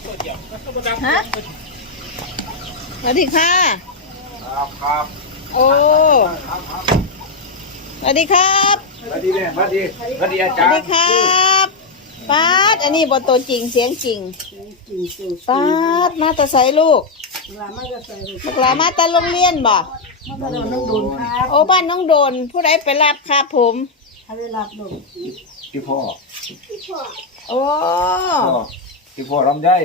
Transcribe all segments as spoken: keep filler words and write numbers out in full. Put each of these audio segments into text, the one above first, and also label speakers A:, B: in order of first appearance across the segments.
A: ฮะสวัสดีค่ะ
B: ครับครับ
A: โอ้สวัสดีครับ
B: สวัสดีเนี่ยสวัสดีสวัสดีอา
A: ส
B: จารย์
A: วัสดีครับป้าดอันนี้บทตัวจริงเสียงจริงป้าดมาแต่ใส่ลูกบักหลามาแต่โรงเรียนบ่โอ้บ้านน้องโดนผู้ใดไปรับครับผม
C: ให้ไปรับลูก
B: พี่พ่อ
A: โอ้
B: พ่อพี่พ่อลำไย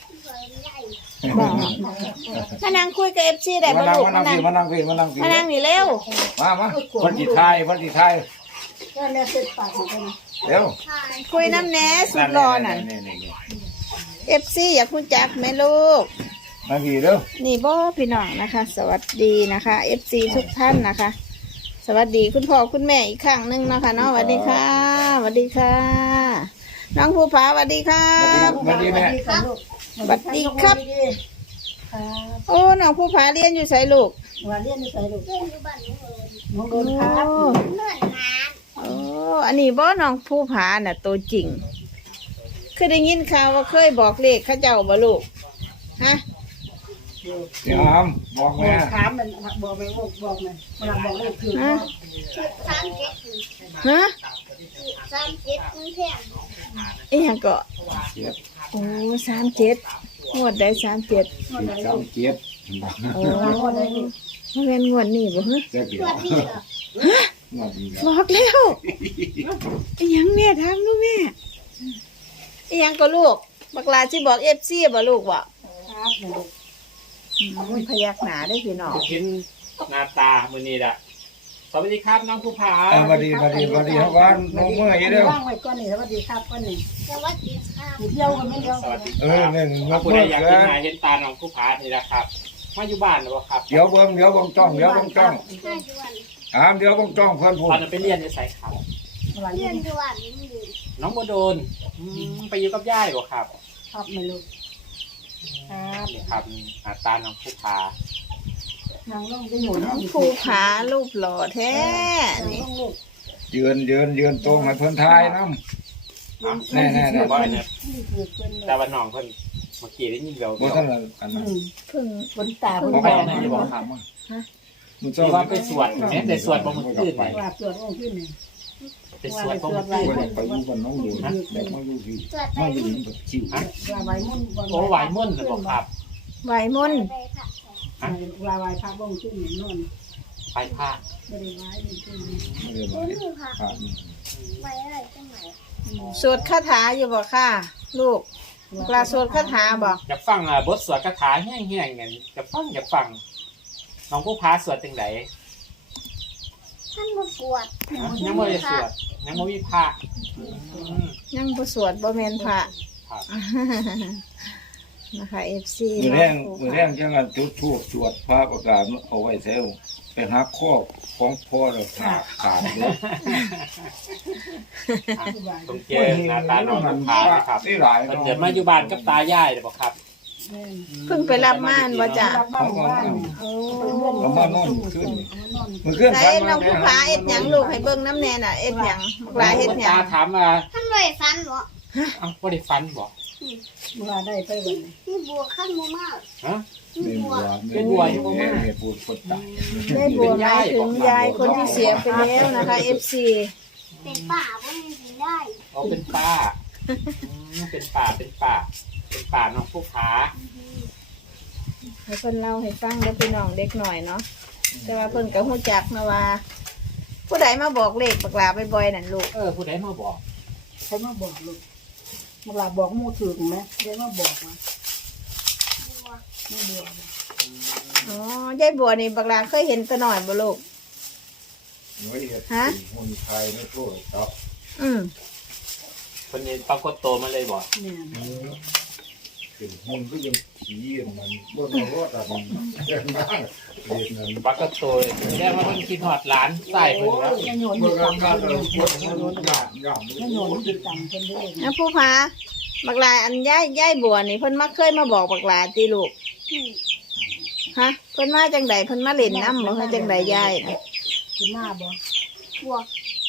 A: มานั่งคุยกับเอฟซีได้
B: มา
A: บ่
B: นั่ง
A: ลูก
B: มานั่ง
A: มานั่ง
B: พี่มานั่งพี่มานั่งพี่
A: มานั่งนี่เร็ว
B: มามาวันที่ไทยวันที่ไทย
C: ก็เนี่ยเสร็จปากของกัน
B: เร็ว
A: คุยน้ำแหน่สุดรอน่ะ
B: นี่นี่นี่
A: เอฟซีอยากคุณจักแม่ลูก
B: มาพี่เร็ว
A: นี่บ่พี่น้องนะคะ สวัสดีนะคะเอฟซีทุกท่านนะคะ สวัสดีคุณพ่อคุณแม่อีกครั้งหนึ่งนะคะเนาะสวัสดีค่ะสวัสดีค่ะ น้องภูผาสวัสดีครับ
B: สวัสดีแม่
A: สวัสดีครับ
C: ครับ
A: โอ้น้องภูผาเรียนอยู่ไสลูก
C: ว่าเรียนอยู่ไสลูกน้องโดนครับ
A: โอ้อันนี้บ่น้องภูผาน่ะตัวจริงคือได้ยินข่าวว่าเคยบอกเลขเข้าเจ้าบ่ลูกฮะ
B: เดี๋ยวอามบอกแม่
C: ถามมันบอกไปบอกบอกมันเวลาบอกเลขคือ
A: ฮะ
D: สามเจ็ด
A: ฮะ
D: สามเจ็ดมันแพง
A: ไอ้หยังก็โอ้สามเจ็ดงวดได้สามเจ็ด
B: สิบสามเจ็ด
A: โอ้มันเป็นงวดนี่บ่ฮะ
B: เจ้าเกี่ยว
D: ตัวที่เหรอ
B: งอดี
A: บอกแล้วไอ้หยังแม่ถามลูกแม่ไอ้หยังก็ลูกบักลาที่บอกเอฟซีบ่ลูกบ่
C: ครับลูก
A: อืมพยักหน้าได้พี่น้อง
E: เห็นหน้าตามือนี้ละสวัสดีครับน้องภูผา
B: สวัสดีสวัสดีสวัสดีครับว่าน้องเมื่อยเร็ว
C: ว่างไว้ก่อนนี่สวัสดีครับก่อนนี่
D: สวัสดีครับ
C: เที่ยวกันไม่เที่ยว
E: สวัสดี
B: เออเนี่ยน
E: ถ้าก ผู้
B: เมื่
E: ใด
B: อย
E: อยาก
B: แล้
E: เห็น
B: ว
E: หน้าเห็นตาน้องภูผานี่แหละครับมาอยู่บ้านหรือเปล่าครับ
B: เดี๋ยวเบิ้งเดี๋ยวเบิ้งจ้องเดี๋ยวเบิ้งจ้อง
D: ห้าด่วน
B: อามเดี๋ยวเบิ้งจ้องเพื่อนพูด
E: ตอนนั้นไปเรียนในสายครับ
C: เวลา
D: เลื่
C: เรี
D: อย
C: น
D: นด่วนนี่อยู่
E: น้องโมโดนอืมไปอยู่กับย่ายบ่ครับ
C: ครับไม่ลูกครับ
E: นี่ครับหน้าตาน้องภูผาน
C: างลงจะหนุน
A: น้องภูผารูปหล่อแท้
C: นาง
A: นี่
C: ลงลูก
B: ยืนยืนยืนตรงให้เพื่อนทายน้ำแน่แน่แน่
E: บ่อยเนี่ย
C: นี่คือเพิ่น
E: แต่ว่าน้องเพิ่นเมื่อกี้ได้ยินเบล
B: บ่
E: เดียว
B: ท่านละอัน
C: อื
B: นั้น
C: ม
A: เพิ่ง
C: บนตาบน
E: บ่
C: ตา
E: ไปไหนจะบอกครับ
B: มัน
E: ที่ว่าไปสวดแม้แต่สวดบ่มื้อคืนนี่
C: ว่าตรวจองค์ขึ้นนี่
E: ไปสวดบ่มื้อคืน
B: ไป
E: นี่
B: ไปอยู่กันน้องอยู่นะแต่มาอยู่ที่
D: ตรวจ
B: มา
D: ได้
B: อยู่นี่แบบชิว
C: ว่าใบมุ่น
E: โอ้ไหวมุ่นน่ะบ่ครับ
A: ไหวมนต์
D: ได้ค่ะ
C: ว่าใบพระบ้องขึ้นนี่นอน
E: ไปภาค
C: ไม่ได้ไว้นี่ขึ้น
B: ไม่ได้
D: ตัว
B: มา
D: นี้ค่ะ
B: ครับ
D: ไว้อะไรจังไหน
A: สวดคาถาอยู่บ่ค่ะ ลูกบักลาสวดคาถาบ่
E: อยากฟังอ่ะบทสวดคาถาแห้งๆกันอยากฟังอยากฟังน้องภูผาสวดจังได
D: ท่านมาปวด
E: ยังไม่ได้สวดยังไม่มีพระอืม
A: ยังบ่สวดบ่แม่นพระ
E: ครับ
A: นะคะ เอฟซี
B: มือแรงมือแรงจังกันจุดทูบสวดพระประกาศเอาไว้แซวไปหาข้อของพ่อเราขาดขาดเลย
E: ตรงเจอหน้าตาน้องภูผานะครับ
B: ที่หลาย
E: มันเกิดมาอยู่บ้านกับตายายเลยบอกครับ
A: เพิ่งไปรับม่านบ่จ้ะ
C: รับบ้านบ้าน
A: โอ้
B: เรามานอนขึ้นมันขึ้น
A: ใส่น้องภูผาเอ็ดหยังลูกให้เบิ่งน้ำแน่น่ะเอ็ดหยังบักลาเฮ็ดหยั
E: ตาง ถามว่า
D: ท่านไว้ฟันเหรอ
E: เอ้าบ่ได้ฟันบอก
C: เวลาได้ไปวัน
D: นี่บัวขั้นมูมาก
E: ฮะ
D: นี่
B: เป็น
D: บั
B: บั
D: ว
B: วเป็นบัวเป็นบัวคนตาย
A: ได้บัวหมายถึงยายคนที่เสียไปแล้วนะคะ เอฟซี
D: เป็นป่าว่ามันกินได้
E: เอาเป็นป้าอืมเป็นป่าเป็นป่าเป็นป่าน้องภูผา
A: ให้เพิ่นเล่าให้ฟังแล้วพี่น้องเด็กหน่อยเนาะแต่ว่าเพิ่นก็ฮู้จักนะว่า ผู้ใดมาบอกเลขบักลาบ่อยๆนั่นลูก
E: เออผู้ใดมาบอก
C: ใครมาบอกลูกเวลาบอกมู่ถือไหมเดี๋ยวมาบอกว่า
D: บัว
C: ไม่บอก
A: อ๋อยายบัวนี่บักลาเคยเห็นแต่น้อยบ่ลูก ฮะ
B: คนไทยไม่โทษครับ
A: อืม
E: คนนี้ปรากฏโตวมาเลยบอก
C: เนี่ย
B: เป็นหุ่นก็ยังผีมันบนรถอะมันเดินมาเรียนนั้น
E: ปรากฏโตวแค่ว่าเพิ่นคิดฮอดหลานใส่เพิ่นครับ
C: แม่โยน
B: เมื่
C: มี
B: อ
C: ตั
B: กาง ร
C: ค์
B: การ
C: เพิ่
B: เรา
C: น
B: ปวดมันหยาบหยาบ
C: แม่โยนมีตังค์เพิ่นด้วย
A: นะผู้พาบักลาอันยายยายบัวนี่เพิ่นมาเคยมาบอกบักลาติลูก
D: อืม
A: ฮะเพิ่นมาจังใดเพิ่นมาเล่นน้ำบ่เพิ่นจังใดยายน่ะ
C: คือหน้าบ่
D: บัว
A: ฮ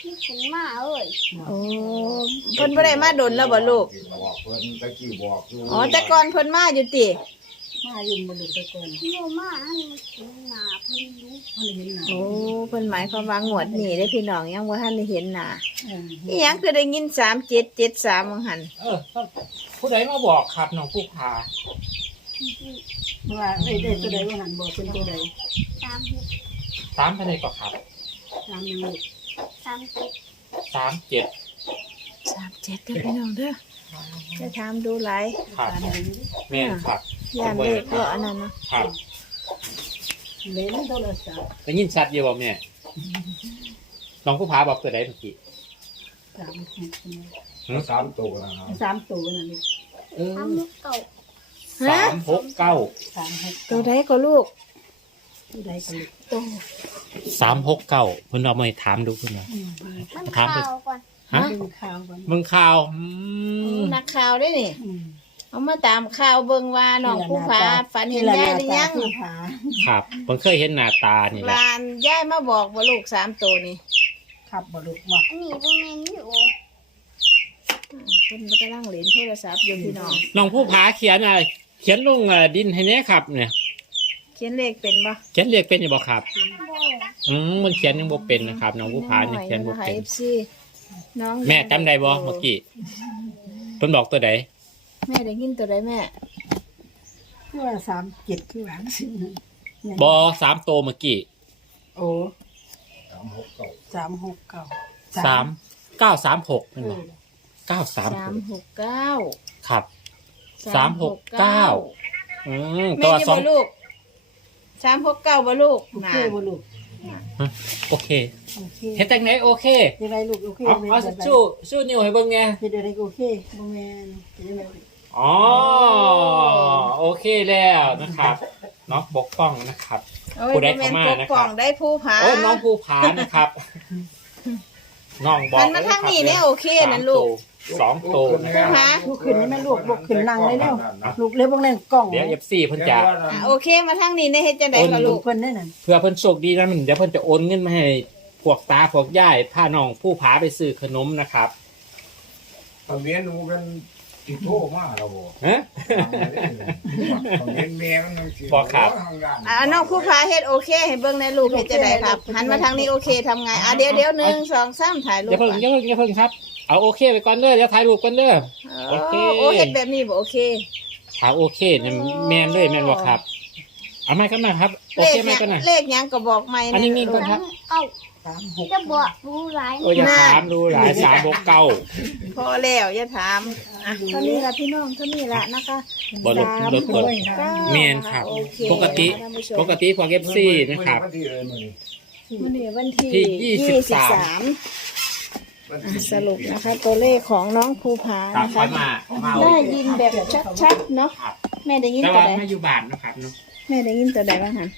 D: นี่ขึ้นมาเอ้ย
A: โอ้เพิ่นบ่ได้มาดนแล้วบ่ลูก
B: บอกเพิ่นตะกี้บอกอยู่
A: อ๋อแต่ก่อนเพิ่นมาอยู่ติ
C: มายืนบนหลุดตะกอน
D: โยมาให้มันขึ้นหนาเพิ่นรู้
C: เขาเลยเห็นหนา
A: โอ้เพิ่นหมายความว่างวดนี้ได้พี่น้องยังบ่ทันได้เห็นหน้า
C: เออ
A: อีหยังคือได้ยินสามเจ็ดเจ็ดสามว่าหั่น
E: เออผู้ใดมาบอกครับน้องผู้พา
C: เพราะว่าไอ้ได้ตัวใดว่าหันบอกเป็นตัวใด
D: สามหก
E: สามไปเลยก็ครับ
C: ตามยังไง
D: สามเจ็ด
E: สามเจ็ด
A: สามเจ็ดเด้อพี่น้องเด้อจะถามดูหลาย
E: ครับ
C: ตามยังไง
E: แม่นครับ
A: ย่านเลขก็อันนั้นเนาะ
E: ครับ
C: เล่นโทรศัพท์
E: ได้ยินชัดอยู่บ่แม่น้องผู้พาบอกตัวใดเมื่อกี้
C: สามหก
B: แล้วสามตัวนะครับ
C: สามตัวนั่นเอง
E: เออ
D: สามหกเก่า
E: สามหกเก้า
C: สามหก
A: ตัวใดก็ลูก
C: ตัวใดกันลูก
A: ตัว
E: สามหกเก้าเพิ่นเอามาให้ถามดูเพิ่นว่า
C: อืม
D: มัน
E: ถามไป
D: ข่าวก่อน
E: ฮะ
C: ดูข่าวกัน
E: มึงข่าวอืม
A: นักข่าวได้นี่
C: อืม
A: เอามาตามข่าวเบิ่งว่าน้องผู้ผาฝันเห็นยายหรือยัง
C: ผู้ผา
E: ครับผมเคยเห็นหน้าตานี่แหละ
A: ลานยายมาบอกว่าลูกสามตัวนี่
C: ขับบ่ลูกมา
D: อันนี้บ่แม่นอยู่
A: เพิ่นกำลังเล่นโทรศัพท์อยู่พี่น้อง
E: น้องผู้พาเขียนอะไรเขียนลงเอ่อดินให้เนี้ยครับ เนี่ย
A: เขียนเลขเป็นปะ
E: เขียนเรียกเป็นอยู่บ่ครับ
D: บ่
E: อืมมันเขียนยังบ่เป็นนะครับน้องผู้พานี่เขียนบ่
A: นะคะ
E: เป็น
A: เอฟซีน้อง
E: แม่จำได้บ่เมื่อกี้เพิ่นบอกตัวใด
A: แม่ได้ยินตัวใดแม่
C: คือว่าสามเจ็ดคือหลังสิเนี่ย
E: บ่สามโตวเมื่อกี้
C: โอ้
B: สามหกเก้า
C: สามหกเก้า
E: สามเก้าสามหกนั่น
C: เอ
E: บ่
C: อ
E: เก้าสาม
A: สา
E: ห
A: ม
E: ก
A: หกเก้า
E: ครับ สามหกเก้า อืมตั
A: แม่
E: ว
A: จะ
E: สอบ ง
A: ลูกสามหกเก้าบ่ลูก
C: โอเคบ่ลูก
E: โอเค
C: โอเค
E: เฮ็ดจังไดโอเค
C: ยังไงลูกโอเค
E: เอา
C: ไหม
E: เอาสู้สู้นิ้วให้เบิ่งไง
C: เฮ็ดอะไรก็โอเคบ่แม่นเฮ็ดยังไง
E: อ๋อโอเคแล้วนะครับน้องบกป้องนะครับ
A: โอ้ย
E: ผู้ใด
A: บ่แม่น
E: เข้ามา
A: ปก
E: นะครับ
A: ป้องได้ผู้ผา
E: โอ้ยน้องภูผานะครับ น้องบอก
A: หันมาทางนี้เนี่ยโอเคนั่นลูก
E: สองตัว
A: ผู้ผา
C: ลูกขึ้นให้แม่ลูกลูกขึ้นนั่งเลยเร็วลูกเร็วบ่แน่นกล้อง
E: เดี๋ยวเอฟซีเพิ่นจะ
A: อ่ะโอเคมาทางนี้ได้เฮ็ดจังได๋
E: โอ้
A: ก็
E: ย
A: ลู
C: ลู
A: ก
C: กเพิ่นได้นั่น
E: เพื่อเพิ่นโชคดีนะมันเดี๋ยวเพิ่นจะโอนเงินมาให้พวกตาพวกย่ายพาน้องผู้ผาไปซื้อขนมนะครับ
B: ตอนนี้หนูเป็นติดโทษมากแล้วบ่
E: ฮะ
B: ตอนนี้แม่มันสิ
E: บอกครับ
A: อ่าน้องผู้ผาเฮ็ดโอเคให้เบิ่งในลูกเฮ็ดจังไดครับหันมาทางนี้โอเคทำไงอ่ะเดี๋ยวเดี๋ยวหนึ่งสองสามถ่ายรู
E: เดี๋
A: ป
E: ยวเพิ่ง
A: ก่อน
E: เดี๋ยวเพิ่งเดี๋ยวเพิ่งครับเอาโอเคไปก่อนเด้อเดี๋ยวถ่ายรูปก่อนเด้อ โอเค
A: โอ้เฮ็ดแบบนี้บ่โอเค
E: ถ้าโอเคเนี่ยแม่นเลยแม่นบ่ครับเอาไหมกันมาครับโอ
A: เล
E: เค
A: ข
E: ไหม
A: หยัง
E: กันนะ
A: เลขหยังก็บอกใหม่
E: อันนี้
A: นะ
E: นี่ก่อนครับ
D: เอ้า
C: สามหก
D: จะบอกรู้หลาย
E: โอ้ยอย่าถามดูหลายสามบกเก้า
A: พอแล้วอย่าถามอ่ะเท่านี้ละพี่น้องเท่านี้ละนะคะ
E: บ่ลดลดกด
A: เก้า
E: แม่นครับ
A: โอเค
E: ปกติ
A: ท่านผู้ชม
E: ปกติพวกเอฟซีนะครับ
B: วันที่เลยมื้อนี้
A: วันนี้วันที่
E: ที่ยี่สิบสาม
B: วัน
A: อ่ะ
B: ที่
A: สรุปนะคะ ตัวเลขของน้องภูผา
E: ครับ
A: นะ
E: ค่อ
A: คะ
E: ยมามาเอา
A: ได้ยินแบบชัดๆเนาะ
E: ครับ
A: แม่ได้ยิน
E: แต่
A: ตัว
E: ว่า
A: ใด
E: ไม่อยู่บ้านนะครับเนาะ
A: แม่ได้ยินตัวใดบ้างคะ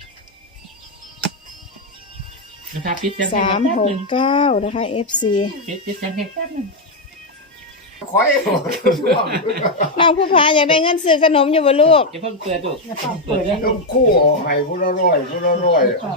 E: นะครับปิดเสียงเพล
A: สาง ม
E: แป๊บ
A: ห
E: นึ
A: ก
E: ง
A: เก้านะคะ เอฟ ซี
E: ปิดปิดเสียงเพลงแป๊บนึง
B: คอยบ่ช่วง
A: น้องภูผาอยากได้เงินซื้อขนมอยู่บ่ลูก
E: อย่าเพิ่งเปิดดู
C: อย่าเพิ่งเปิ
E: เปิ
C: ด
E: ด
C: นะ
E: เรื่อง
B: ต้องคู่เอาให้ผู้ละร้อยผู้ละร้อย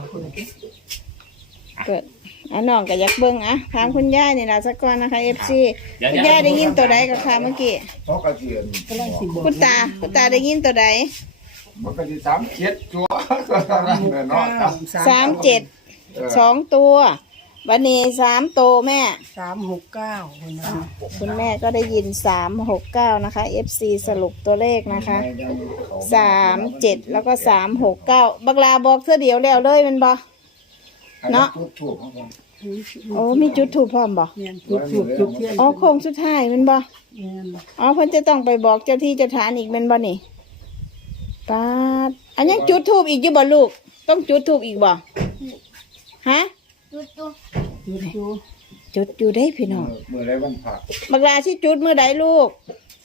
A: เปิดอ่ะน้องก็อยากเบิ่งอ่ะถามคุณย่านี่ล่ะสักก่อนนะคะ เอฟ ซี
E: เดี๋ยว
A: คุณ
E: เดี๋
A: ย่า
E: ยว
A: ได้ยินตัวใดกับค่ะเมื่อกี้
B: เพราะกระเทียม
C: กำลังสิบอก
A: คุณตาคุณตาได้ยินตัวใด
B: มันก็สิสามเจ็ดจัวตัวนั้นแหละเนาะ
A: สามเจ็ด
B: เออ
A: สองตัวบันนี้สามตัวแม่
C: สามหกเก้าคนนะ
A: คุณแม่ก็ได้ยินสามหกเก้านะคะ เอฟ ซี สรุปตัวเลขนะคะสามเจ็ดแล้วก็สามหกเก้าบักลาบอกเธอเดียวแล้วเลยแมันบอ เนาะ
B: จุดถูกของผม
A: โอ้มีจุดถูกพร้อมบอ
C: เนียนจุดจุดจุดเทียน
A: อ๋อโค้งสุดท้ายแมันบอ
C: เนียน
A: อ๋อเพิ่นจะต้องไปบอกเจ้าที่เจ้าทานอีกแมันบอนี่ปาดอันยังจุดทูบอีกอยู่บ่ลูก ต้องจุดทูบอีกบ่ฮะ
D: จุดจุด
C: จุดจุด
A: จุดอยู่ได้พี่น้อง
B: เมื่อไรวันผัก
A: บักลาที่จุดมือใดลูก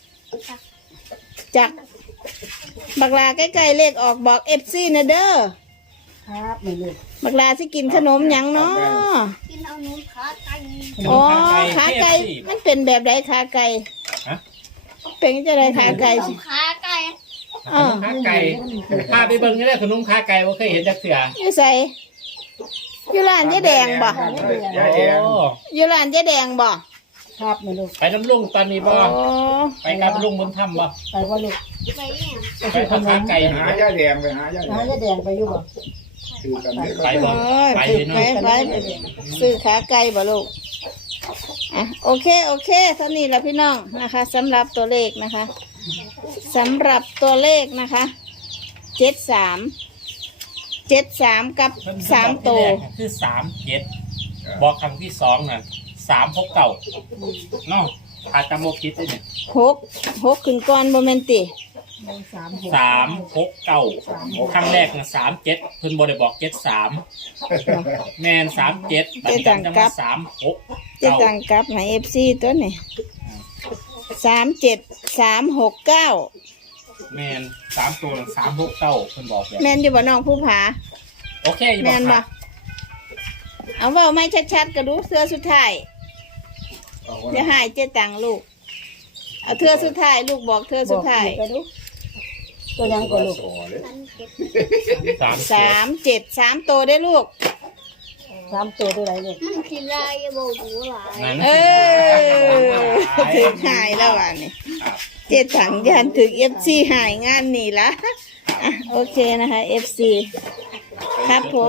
A: จักบักลาใกล้ๆเลขออกบอกเอฟซีนะเด้อ
C: ครับไม่เลย
A: บักลาที่กินขนมหยังเนาะ
D: กินเอาหนูขาไก่
A: อ๋อขาไก่มันเป็นแบบไรขาไก่เป็นจะไรขาไก่
D: เอาขาไก่
A: อ๋อ
E: ขาไก่พาไปเบิ่งนี่แหละขนมขาไก่ว่าเคยเห็นจักเสือ
A: อยู่ใส่อยู่ร้านยายแดงบ่
B: ยายแดง
E: โอ้
A: อยู่ร้านยายแดงบ่
C: ครับแม่ลูก
E: ไปน้ำลุงตอนนี้บ่
A: โอ้
E: ไปกับลุงบนถ้ำบ่
C: ไปว่าลูก
D: ไปเนี่ย
C: ไป
E: ไป
C: ซื้อข
E: ภาน ษาม ไก่
B: หายายแดงไปหายายแด
C: หาง ยาแดงไปอยู่บ่
B: คือกันเด้อ
E: ไปบ่
A: โอ้ย
E: ไป
A: ไป
E: เลยเนาะ
A: ไปซื้อขาไก่บ่ลูกอ่ะโอเคโอเคเท่านี้ละพี่น้องนะคะสำหรับตัวเลขนะคะสำหรับตัวเลขนะคะเจ็ดสามเจ็ดสามกับสามตัว
E: คือสามเจ็ดบอกครั้งที่สองน่ะสามหกเก่าเนาะอาตามโมคิดได้เนี่ย
A: หกหกขึ้นก่อนโมเมนติ
C: สามหก
E: สามหกเก่าครั้งแรกน่ะสามเจ็ดเพิ่นบริบอกเจ็ดสามแมนสามเจ็ดบัดนี้กันจะมาสามหก
A: จะ
E: เก่า
A: ตั้งกลับในเอฟซีตัวนี้สามเจ็ดสามหกเก้า
E: แมนสามตัวสามหกเก้าเพิ่นบอกแบบ
A: แมนอยู่บ่น้องผู้ผา
E: โอเคอยู่
A: แม
E: บ่
A: น
E: ค
A: บ่
E: รับ
A: เอาเว่าไม่ชัดๆก็รู้เสื้อสุดท้ายจะหายเจ๊ตังลูกเอาเธอสุดท้ายลูกบอกเธอสุดท้าย
C: ไปดูตัวยังก็ลูก
D: พันเจ็ด
E: สาม
A: สามเจ็ดสามตัวได้ลูก
C: สามตัวตัวไหนลูก
D: มันคือลายโบดูหลาย
E: นั้น
A: เออถึงหายแล้วว่ะนี่เจ๊ตังยันถึงเอฟซีหายงานนี่ละอ่ะโอเคนะคะเอฟซีครับผม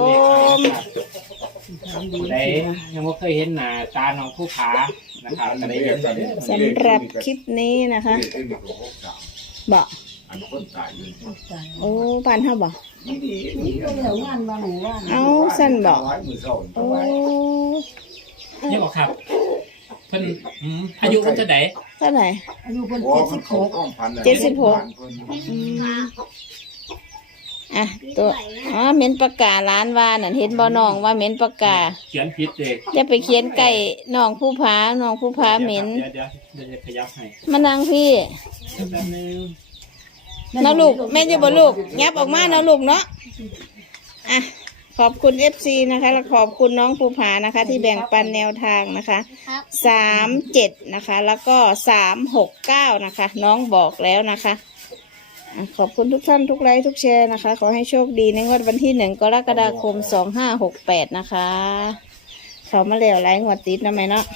E: ผู้ใดยังไม่เคยเห็นหน้าตาน้องผู้ผานะครับก็ได้เห็นกันเด้อ
A: สำหรับคลิปนี้นะคะบอก
B: อันคนตายอยู่
A: โอ้ปานเท่าบอก
B: นี่ดีนี่
C: ตัวเหลียวงานบางหมู่บ้าน
A: เอาสั้นบอก
B: ไว้มือเศร้า
A: โอ้
E: นี่บอกครับเพิ่นอืมอายุเพิ่นจะไหน
A: เท่าไหร่
C: อายุเพิ่น
B: โอ้
C: เจ็ด
B: มั
C: สิ
B: น
C: บ
B: ข
C: ห
B: อง
C: ก
B: กล้องพัน
A: เจ็ดสิบหก อืมอ่ะตัวอ๋อเหม็นปากกาล้านวานั่นเห็นบ่น้องว่าเหม็นปากกา
E: เขียนผิดเลย
A: จะไปเขียนไก่น้องผู้ผาน้องผู้ผาเหม็น
E: เดี๋ยวเดี๋ยวเดี๋ยวจะขยับให้
A: มานั่งพี่
E: แป๊บนึง
A: นะลูกแม่จะบ่ลูกยับออกมานะลูกเนาะอ่ะขอบคุณเอฟซีนะคะและขอบคุณน้องภูผานะคะ ที่แบ่งปันแนวทางนะคะ
D: ครับ
A: สามเจ็ดนะคะ แล้วก็สามหกเก้านะคะ น้องบอกแล้วนะคะอ่ะขอบคุณทุกท่านทุกไลค์ทุกแชร์นะคะ ขอให้โชคดีในงวดวันที่หนึ่งกรกฎาคมสองห้าหกแปดนะคะเขามาแล้วไลค์งวดติดนะแม่เนาะ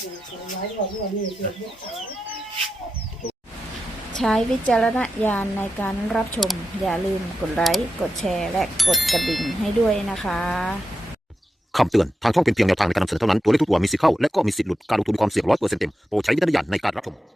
A: ใช้วิจารณญาณในการรับชม อย่าลืมกดไลค์กดแชร์และกดกระดิ่งให้ด้วยนะคะ
F: คำเตือน ทางช่องเป็นเพียงแนวทางในการนำเสนอเท่านั้น ตัวเลขทุกตัวมีสิทธิ์เข้า และก็มีสิทธิ์หลุด การลงทุนมีความเสี่ยงร้อยเปอร์เซ็นต์เต็ม โปรดใช้วิจารณญาณในการรับชม